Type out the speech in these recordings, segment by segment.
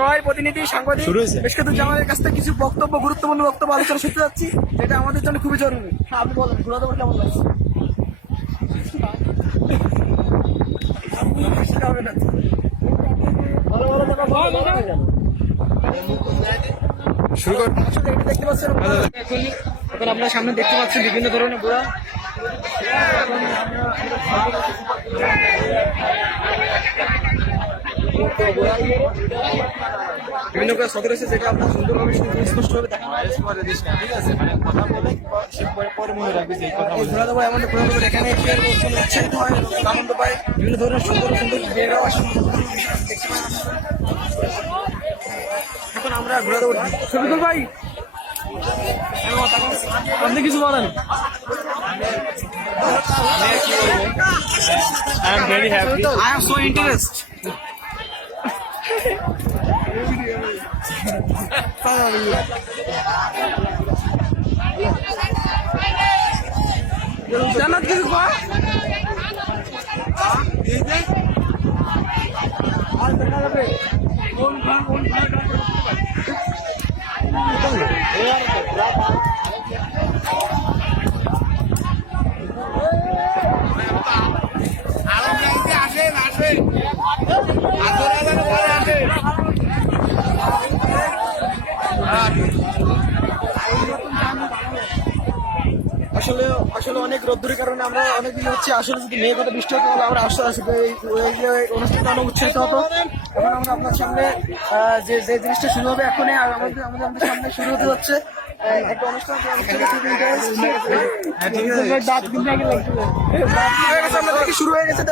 নয় প্রতিনিধি সাংবাদিক বেশকিদুর জামানের কাছ থেকে কিছু বক্তব্য, গুরুত্বপূর্ণ বক্তব্য আলোচনা শুনতে যাচ্ছি, যেটা আমাদের জন্য খুবই জরুরি। আপনি বলেন, ঘোরা দেবো কেমন লাগছে? হবে না, ভালো ভালো শুরু কর। আসলে এটা দেখতে পাচ্ছেন, এখন আপনার সামনে দেখতে পাচ্ছেন বিভিন্ন ধরনের ঘোড়া। বিভিন্ন করে সদর আছে, যেটা আপনার সুন্দরভাবে স্পষ্টভাবে দেখা ঠিক আছে। মানে কথা বলে পরে মনে রাখবে যে ঘোরা দেবো এমন ঘোরা দেবো এখানে উৎসাহিত হয়, আনন্দ পায়, বিভিন্ন ধরনের সুন্দর সুন্দর মেয়েরাও আসে। এখন আমরা ঘোরা দেবো শফিকুল ভাই, আপনি কিছু বলেন। I am very happy. I am so interested. জান্নাত কিছু কর। আসলে আসলে অনেক রোদ্দুরের কারণে আমরা অনেক দিন হচ্ছে, আসলে যদি মেয়ে কথা বৃষ্টি হতো তাহলে আমরা আসতে আসবে এই অনুষ্ঠানটা অনেক উৎসাহিত হতো। এখন আমরা আপনার সামনে যে যে জিনিসটা শুরু হবে এখনই আমাদের সামনে শুরু হতে যাচ্ছে একটা অনুষ্ঠান। শুরু হয়ে গেছে।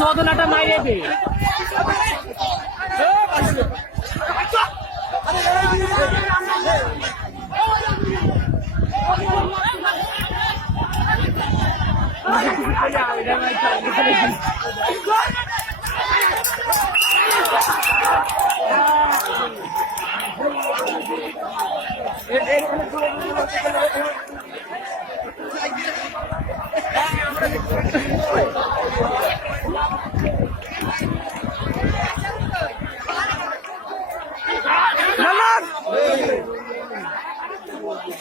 সদনাটা মাইরে দে।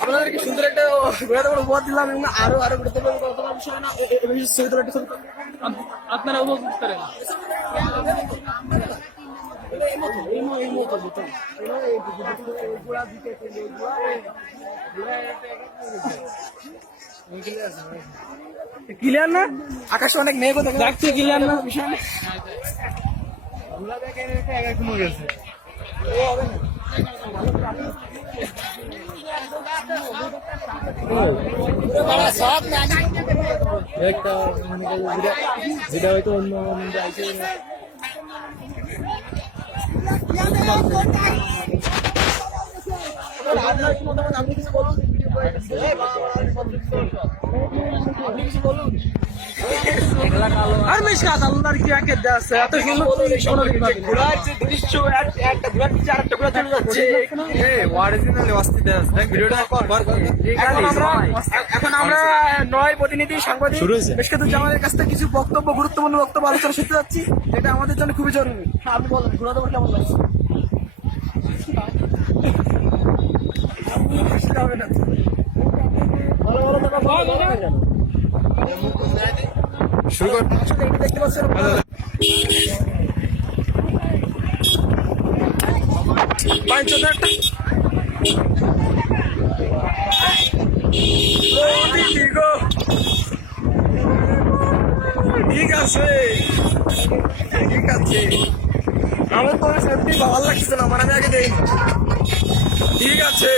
আপনাদেরকে সুন্দর একটা উপহার দিলাম এবং আরো আরো গুরুত্বপূর্ণ বিষয় না, আপনারা উপভোগ করেন। ক্লিয়ার না? আকাশে অনেক মেঘ দেখছি ক্লিয়ার না বিষয় না। যেটা হয়তো অন্য আপনি কিছু বলুন। আর মিশকাত আল্লাহর কি আকে দেশ এত সুন্দর ঘোড়ার যে দৃশ্য, একটা ঘোড়ার নিচে আরেকটা ঘোড়া চলে যাচ্ছে। অরিজিনালি অস্থির দেশ দেখ ভিডিওটা এখন আমরা নয় প্রতিনিধি সাংবাদিক বেশকিদুর জামানের কাছ থেকে কিছু বক্তব্য, গুরুত্বপূর্ণ বক্তব্য আলোচনা শুনতে যাচ্ছি, যেটা আমাদের জন্য খুবই জরুরি। আপনি বলেন, ঘোরা দেবো কেমন লাগছে? হবে না, ভালো ভালো শুরু কর। আসলে এটা দেখতে পাচ্ছেন, ঠিক আছে ঠিক আছে। আমার তো সেফটি ভালো লাগছে না, আমার আমি আগে দেই। ঠিক আছে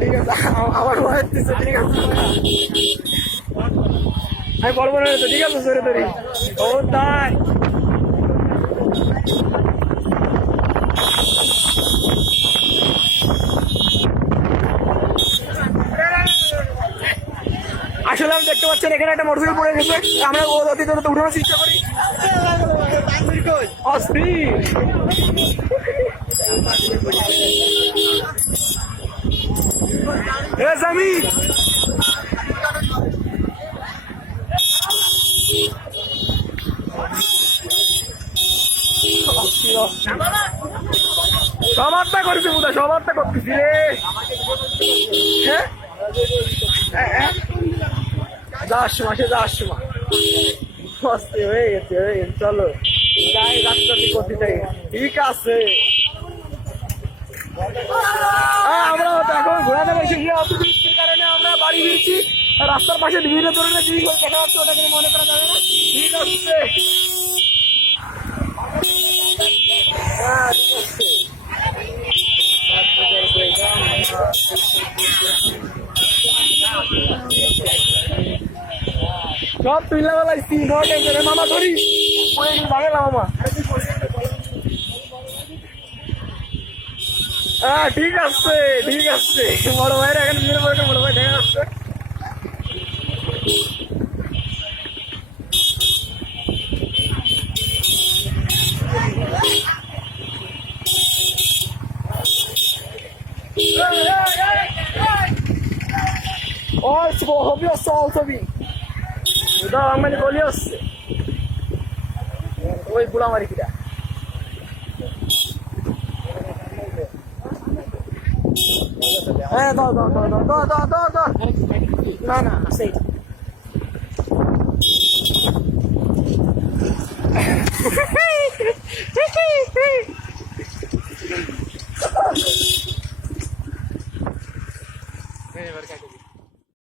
ঠিক আছে, আমার ভয় হচ্ছে। ঠিক আছে, আমি বলবো না, ঠিক আছে সরে ধরি। ও তাই পাচ্ছেন এখানে একটা মোটরসাইকেল পড়ে গেছে, আমরা ও অতি দ্রুত উঠানোর চেষ্টা করি। অস্থির। এ জামি সবারটা করছি বোধ, সবারটা করতেছি রে। হ্যাঁ যাওয়ার সময়, সে যাওয়ার সময় অস্থির হয়ে গেছে, চলো যাই রাস্তাটি করতে চাই। ঠিক আছে, আমরা এখন ঘোরাতে বসে গিয়ে অত বৃষ্টির কারণে আমরা বাড়ি ফিরছি। রাস্তার পাশে বিভিন্ন ধরনের জিনিস দেখা যাচ্ছে, ওটা কিন্তু মনে করা যাবে না। ঠিক আছে, হ্যাঁ ঠিক আছে। সব তুইলা বেলাইছি, মামা ধরি ভাগে না মামা। হ্যাঁ ঠিক আছে, ঠিক আছে। বড় ভাইয়ের এখানে বড় ভাই দেখা যাচ্ছে। Oh, tipo, roubou o sol também. Udah lama nih kolios. Oi, pulang mari kita. Tuh. Nah, asik. Ini berkaki.